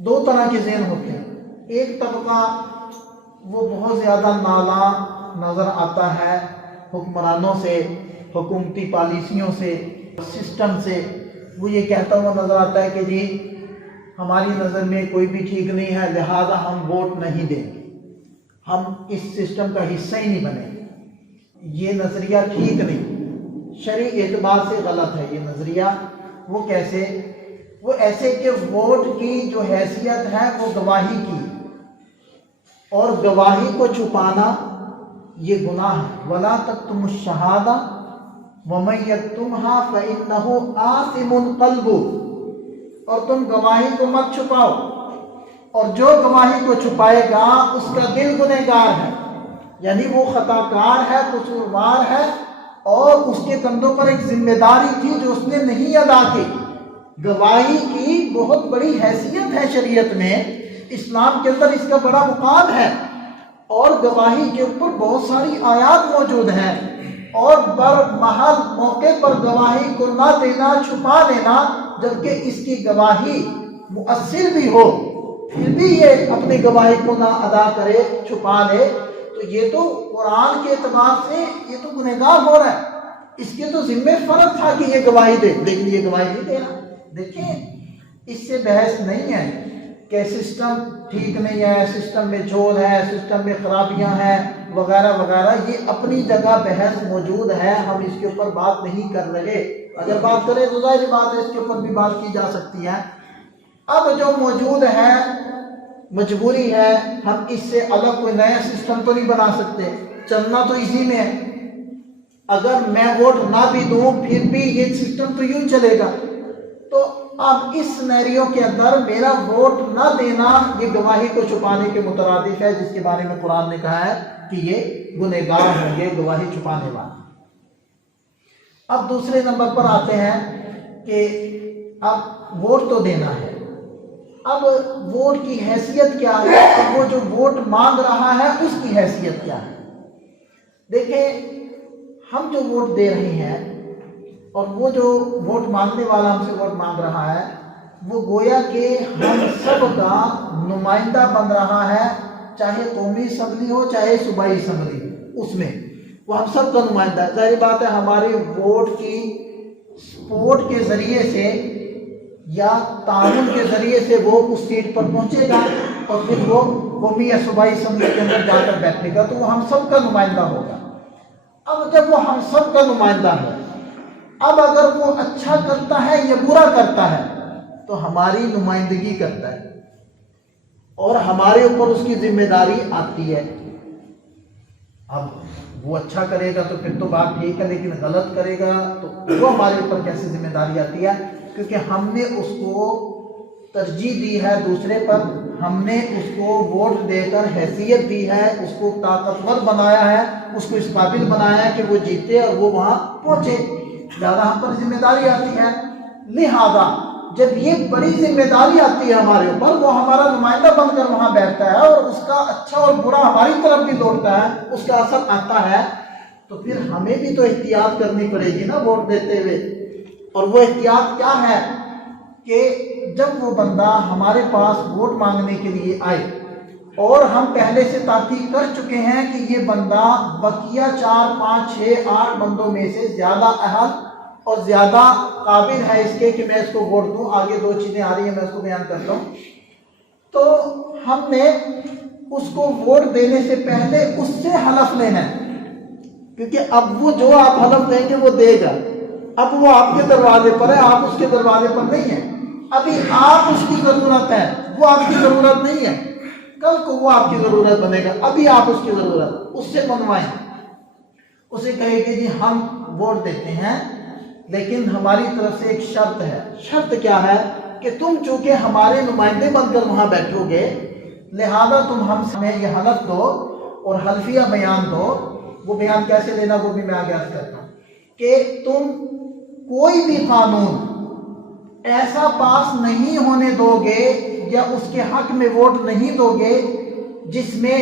دو طرح کے ذہن ہوتے ہیں. ایک طبقہ وہ بہت زیادہ نالاں نظر آتا ہے حکمرانوں سے، حکومتی پالیسیوں سے، سسٹم سے. وہ یہ کہتا ہوا نظر آتا ہے کہ جی ہماری نظر میں کوئی بھی ٹھیک نہیں ہے، لہذا ہم ووٹ نہیں دیں گے، ہم اس سسٹم کا حصہ ہی نہیں بنیں گے. یہ نظریہ ٹھیک نہیں، شرعی اعتبار سے غلط ہے. یہ نظریہ وہ کیسے؟ وہ ایسے کہ ووٹ کی جو حیثیت ہے وہ گواہی کی، اور گواہی کو چھپانا یہ گناہ ہے. وَلَا تَكْتُمُوا الشَّهَادَةَ وَمَن يَكْتُمْهَا فَإِنَّهُ آثِمٌ قَلْبُهُ. اور تم گواہی کو مت چھپاؤ، اور جو گواہی کو چھپائے گا اس کا دل گنہگار ہے، یعنی وہ خطا کار ہے، قصوروار ہے، اور اس کے کندھوں پر ایک ذمہ داری تھی جو اس نے نہیں ادا کی. گواہی کی بہت بڑی حیثیت ہے شریعت میں، اسلام کے اندر اس کا بڑا مقام ہے، اور گواہی کے اوپر بہت ساری آیات موجود ہیں. اور محض موقع پر گواہی کو نہ دینا، چھپا دینا، جبکہ اس کی گواہی مؤثر بھی ہو، پھر بھی یہ اپنی گواہی کو نہ ادا کرے، چھپا لے، تو یہ تو قرآن کے اعتبار سے یہ تو گنہگار ہو رہا ہے. اس کے تو ذمہ فرض تھا کہ یہ گواہی دے، لیکن یہ گواہی نہیں دے رہا. دیکھیں اس سے بحث نہیں ہے کہ سسٹم ٹھیک نہیں ہے، سسٹم میں جھول ہے، سسٹم میں خرابیاں ہیں وغیرہ وغیرہ. یہ اپنی جگہ بحث موجود ہے، ہم اس کے اوپر بات نہیں کر رہے. اگر بات کریں تو ظاہر بات ہے اس کے اوپر بھی بات کی جا سکتی ہے. اب جو موجود ہے مجبوری ہے، ہم اس سے الگ کوئی نیا سسٹم تو نہیں بنا سکتے، چلنا تو اسی میں ہے. اگر میں ووٹ نہ بھی دوں پھر بھی یہ سسٹم تو یوں چلے گا. تو اب اس سینیریو کے اندر میرا ووٹ نہ دینا یہ گواہی کو چھپانے کے مترادف ہے، جس کے بارے میں قرآن نے کہا ہے کہ یہ گنہگار ہوں گے گواہی چھپانے والے. اب دوسرے نمبر پر آتے ہیں کہ اب ووٹ تو دینا ہے، اب ووٹ کی حیثیت کیا ہے، اب وہ جو ووٹ مانگ رہا ہے اس کی حیثیت کیا ہے. دیکھیں ہم جو ووٹ دے رہے ہیں اور وہ جو ووٹ مانگنے والا ہم سے ووٹ مانگ رہا ہے، وہ گویا کہ ہم سب کا نمائندہ بن رہا ہے، چاہے قومی اسمبلی ہو چاہے صوبائی اسمبلی ہو، اس میں وہ ہم سب کا نمائندہ ہے. ظاہر بات ہے ہمارے ووٹ کی سپورٹ کے ذریعے سے یا تعاون کے ذریعے سے وہ اس سیٹ پر پہنچے گا، اور پھر وہ قومی یا صوبائی اسمبلی کے اندر جا کر بیٹھے گا، تو وہ ہم سب کا نمائندہ ہوگا. اب جب وہ ہم سب کا نمائندہ ہے، اب اگر وہ اچھا کرتا ہے یا برا کرتا ہے تو ہماری نمائندگی کرتا ہے، اور ہمارے اوپر اس کی ذمہ داری آتی ہے. اب وہ اچھا کرے گا تو پھر تو بات ٹھیک ہے، لیکن غلط کرے گا تو وہ ہمارے اوپر کیسے ذمہ داری آتی ہے؟ کیونکہ ہم نے اس کو ترجیح دی ہے دوسرے پر، ہم نے اس کو ووٹ دے کر حیثیت دی ہے، اس کو طاقتور بنایا ہے، اس کو اس قابل بنایا ہے کہ وہ جیتے اور وہ وہاں پہنچے، لہٰذا ہم پر ذمہ داری آتی ہے. لہذا جب یہ بڑی ذمہ داری آتی ہے ہمارے اوپر، وہ ہمارا نمائندہ بن کر وہاں بیٹھتا ہے اور اس کا اچھا اور برا ہماری طرف بھی لوٹتا ہے، اس کا اثر آتا ہے، تو پھر ہمیں بھی تو احتیاط کرنی پڑے گی نا ووٹ دیتے ہوئے. اور وہ احتیاط کیا ہے کہ جب وہ بندہ ہمارے پاس ووٹ مانگنے کے لیے آئے اور ہم پہلے سے تحقیق کر چکے ہیں کہ یہ بندہ بقیہ 4 5 6 8 بندوں میں سے زیادہ اہل اور زیادہ قابل ہے اس کے کہ میں اس کو ووٹ دوں. آگے 2 چیزیں آ رہی ہیں، میں اس کو بیان کرتا ہوں. تو ہم نے اس کو ووٹ دینے سے پہلے اس سے حلف لینا ہے، کیونکہ اب وہ جو آپ حلف دیں گے وہ دے گا. اب وہ آپ کے دروازے پر ہے، آپ اس کے دروازے پر نہیں ہیں. ابھی آپ اس کی ضرورت ہے، وہ آپ کی ضرورت نہیں ہے. کل کو وہ آپ کی ضرورت بنے گا، ابھی آپ اس کی ضرورت، اس سے منوائیں. اسے کہے کہ جی ہم ووٹ دیتے ہیں لیکن ہماری طرف سے ایک شرط ہے. شرط کیا ہے کہ تم چونکہ ہمارے نمائندے بن کر وہاں بیٹھو گے، لہذا تم ہم ہمیں یہ حلف دو اور حلفیہ بیان دو. وہ بیان کیسے دینا وہ بھی میں آگے عرض کرتا ہوں کہ تم کوئی بھی قانون ایسا پاس نہیں ہونے دو گے یا اس کے حق میں ووٹ نہیں دو گے جس میں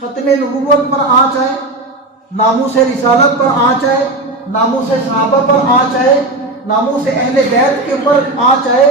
ختم نبوت پر آنچ آئے، ناموس رسالت پر آنچ آئے، ناموس صحابہ پر آنچ آئے، ناموس اہل بیت کے اوپر آنچ آئے،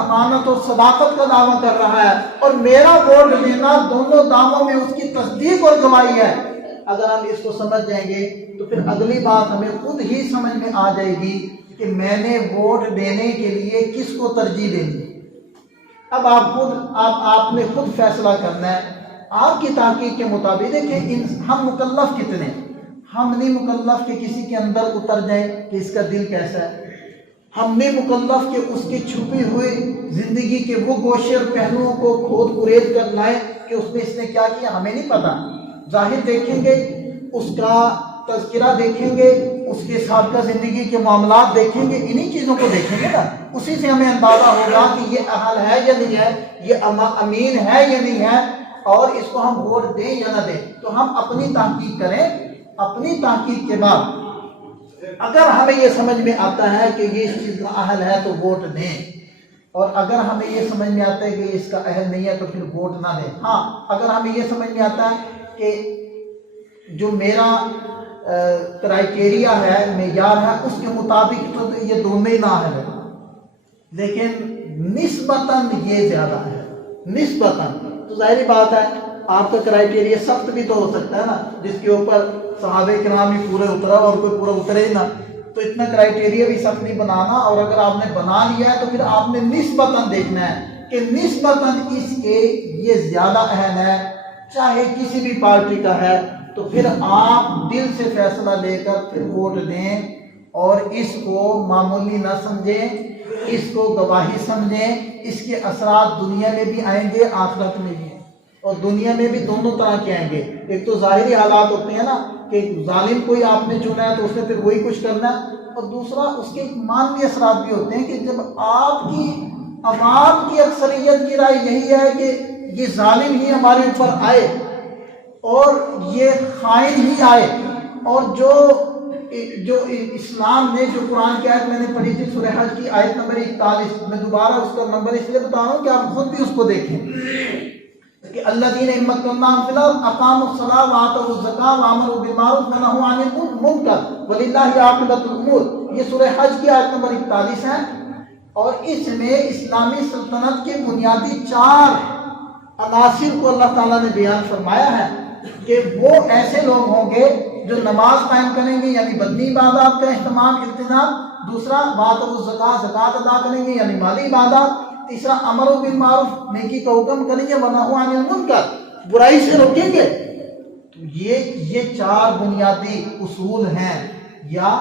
امانت اور صداقت کا دعویٰ کر رہا ہے، اور میرا ووٹ دینا دونوں دعووں میں اس کی تصدیق اور گواہی ہے۔ اگر ہم اس کو سمجھ جائیں گے تو پھر اگلی بات ہمیں خود ہی سمجھ میں آ جائے گی کہ میں نے ووٹ دینے کے لیے کس کو ترجیح دینی۔ اب آپ نے خود فیصلہ کرنا ہے آپ کی تحقیق کے مطابق۔ دیکھیں ہم مکلف کتنے، ہم نہیں مکلف کہ کسی کے اندر اتر جائیں کہ اس کا دل کیسا ہے، ہم نہیں مکلف کہ اس کی چھپی ہوئی زندگی کے وہ گوشے اور پہلوؤں کو کھود کرید کر لائیں کہ اس میں اس نے کیا کیا، ہمیں نہیں پتا۔ ظاہر دیکھیں گے، اس کا تذکرہ دیکھیں گے، اس کے سابقہ زندگی کے معاملات دیکھیں گے، انہی چیزوں کو دیکھیں گے نا، اسی سے ہمیں اندازہ ہوگا کہ یہ اہل ہے یا نہیں ہے، یہ امین ہے یا نہیں ہے، اور اس کو ہم ووٹ دیں یا نہ دیں۔ تو ہم اپنی تحقیق کریں، اپنی تحقیق کے بعد اگر ہمیں یہ سمجھ میں آتا ہے کہ یہ اس چیز کا اہل ہے تو ووٹ دیں، اور اگر ہمیں یہ سمجھ میں آتا ہے کہ اس کا اہل نہیں ہے تو پھر ووٹ نہ دیں۔ ہاں اگر ہمیں یہ سمجھ میں آتا ہے کہ جو میرا کرائیٹیریا ہے، معیار ہے، اس کے مطابق تو یہ دونوں ہی نااہل ہے، لیکن نسبتاً یہ زیادہ ہے، نسبتاً۔ تو ظاہری بات ہے آپ کا کرائیٹیریا سخت بھی تو ہو سکتا ہے نا، جس کے اوپر صحابہ کرام ہی پورے اترا اور کوئی پورا اترے ہی نہ، تو اتنا کرائیٹیریا بھی سخت نہیں بنانا، اور اگر آپ نے بنا لیا ہے تو پھر آپ نے نسبتاً دیکھنا ہے کہ نسبتاً اس کے یہ زیادہ اہم ہے، چاہے کسی بھی پارٹی کا ہے، تو پھر آپ دل سے فیصلہ لے کر پھر ووٹ دیں، اور اس کو معمولی نہ سمجھیں، اس کو گواہی سمجھیں۔ اس کے اثرات دنیا میں بھی آئیں گے، آخرت میں بھی، اور دنیا میں بھی دونوں طرح کے آئیں گے۔ ایک تو ظاہری حالات ہوتے ہیں نا کہ ظالم کوئی آپ نے چنا ہے تو اس نے پھر وہی کچھ کرنا ہے، اور دوسرا اس کے مانوی اثرات بھی ہوتے ہیں کہ جب آپ کی عوام کی اکثریت کی رائے یہی ہے کہ یہ ظالم ہی ہمارے اوپر آئے اور یہ خائن ہی آئے، اور جو اسلام نے جو قرآن کی آیت میں نے پڑھی تھی سورہ حج کی آیت نمبر 41، میں دوبارہ اس کا نمبر اس لیے بتا رہا ہوں کہ آپ خود بھی اس کو دیکھیں کہ الذین ان مکناہم فی الارض اقاموا الصلاۃ وآتوا الزکاۃ وآمروا بالمعروف ونہوا عن المنکر وللہ عاقبۃ الامور، یہ سورہ حج کی آیت نمبر 41 ہے، اور اس میں اسلامی سلطنت کے بنیادی 4 عناصر کو اللہ تعالیٰ نے بیان فرمایا ہے کہ وہ ایسے لوگ ہوں گے جو نماز قائم کریں گے یعنی بدنی عبادات کا اہتمام، دوسرا وآتوا الزکاۃ، زکوٰۃ ادا کریں گے یعنی مالی عبادات، تیسرا امر بالمعروف، نیکی کا حکم کریں گے، ونہوا عن المنکر، برائی سے روکیں گے۔ تو یہ 4 بنیادی اصول ہیں یا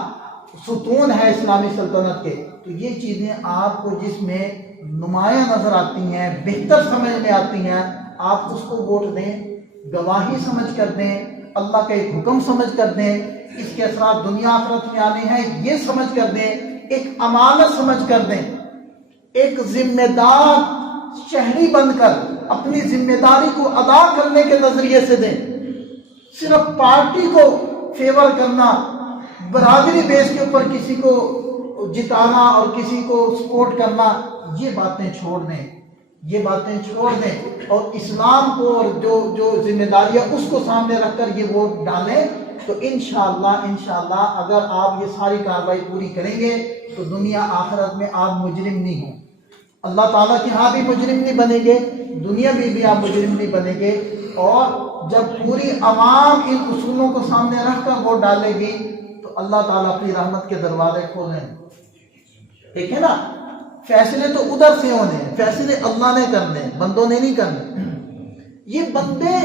ستون ہے اسلامی سلطنت کے۔ تو یہ چیزیں آپ کو جس میں نمایاں نظر آتی ہیں، بہتر سمجھ میں آتی ہیں، آپ اس کو ووٹ دیں، گواہی سمجھ کر دیں، اللہ کا ایک حکم سمجھ کر دیں، اس کے اثرات دنیا آخرت میں آنے ہیں یہ سمجھ کر دیں، ایک امانت سمجھ کر دیں، ایک ذمہ دار شہری بن کر اپنی ذمہ داری کو ادا کرنے کے نظریے سے دیں۔ صرف پارٹی کو فیور کرنا، برادری بیس کے اوپر کسی کو جتانا اور کسی کو سپورٹ کرنا، یہ باتیں چھوڑ دیں، یہ باتیں چھوڑ دیں، اور اسلام کو اور جو ذمہ داریاں اس کو سامنے رکھ کر یہ ووٹ ڈالیں۔ تو انشاءاللہ اگر آپ یہ ساری کارروائی پوری کریں گے تو دنیا آخرت میں آپ مجرم نہیں ہوں، اللہ تعالیٰ کے ہاں بھی مجرم نہیں بنیں گے، دنیا میں بھی آپ مجرم نہیں بنیں گے، اور جب پوری عوام ان اصولوں کو سامنے رکھ کر ووٹ ڈالے گی تو اللہ تعالیٰ اپنی رحمت کے دروازے کھولیں۔ دیکھیں نا، فیصلے تو ادھر سے ہونے ہیں، فیصلے اللہ نے کرنے ہیں، بندوں نے نہیں کرنے۔ یہ بندے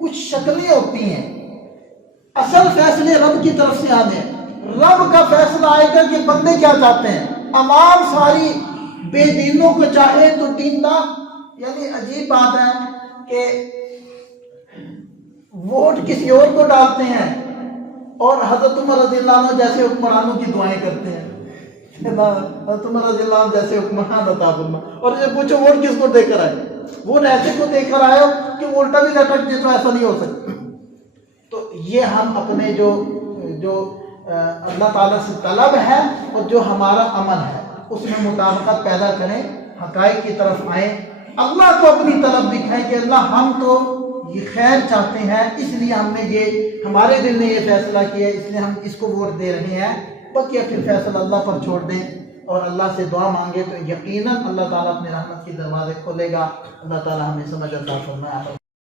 کچھ شکلیں ہوتی ہیں، اصل فیصلے رب کی طرف سے آنے ہیں۔ رب کا فیصلہ آئے گا کہ بندے کیا چاہتے ہیں۔ عوام ساری بے دینوں کو چاہے تو دیندار، یعنی عجیب بات ہے کہ ووٹ کسی اور کو ڈالتے ہیں اور حضرت عمر رضی اللہ عنہ جیسے حکمرانوں کی دعائیں کرتے ہیں، حضرت عمر رضی اللہ عنہ جیسے حکمران عطا فرما، اور یہ پوچھو ووٹ کس کو دے کر آئے، ووٹ ایسے کو دے کر آئے کہ وہ الٹا بھی لٹک دے تو ایسا نہیں ہو سکتا۔ تو یہ ہم اپنے جو اللہ تعالیٰ سے طلب ہے اور جو ہمارا عمل ہے اس میں مطابقت پیدا کریں، حقائق کی طرف آئیں، اللہ کو اپنی طلب دکھائیں کہ اللہ ہم تو یہ خیر چاہتے ہیں، اس لیے ہم نے یہ ہمارے دل نے یہ فیصلہ کیا ہے، اس لیے ہم اس کو ووٹ دے رہے ہیں، بقیہ پھر فیصلہ اللہ پر چھوڑ دیں۔ اور اللہ سے دعا مانگے تو یقیناً اللہ تعالیٰ اپنے رحمت کی دروازے کھولے گا. اللہ تعالیٰ ہمیں سمجھ عطا فرمائے.